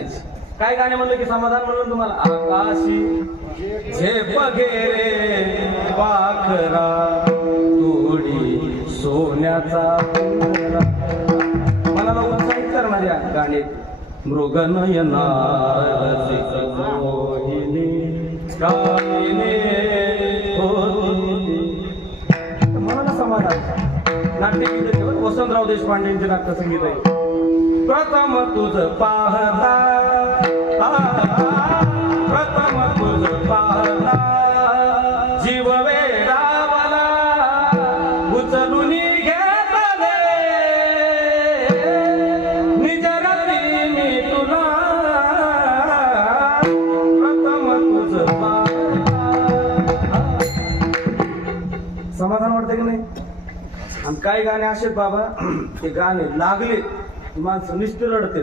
गाण्याची. काय गाणे म्हणलं की समाधान म्हणलं ना तुम्हाला? आकाशी झेप घेरे पाखरा तोडी सोन्याचा पुरा. मनाला उत्साहित करणाऱ्या गाणे. मृगनयना मोहिनी गायिनी होती. मनाला समाधान. नाट्यगीत वसंतराव देशपांडेंचे नाट्यसंगीत आहे. प्रथम तुझ पाहता, प्रथम तुझ पाहता जीव वेडावला उचलून घेतले निजरती मी तुला. प्रथम तुझ पाहता. समाधान वाटतं की नाही? आणि काही गाणे असे बाबा, ते गाणे लागले माणसं निष्ठ रडतात.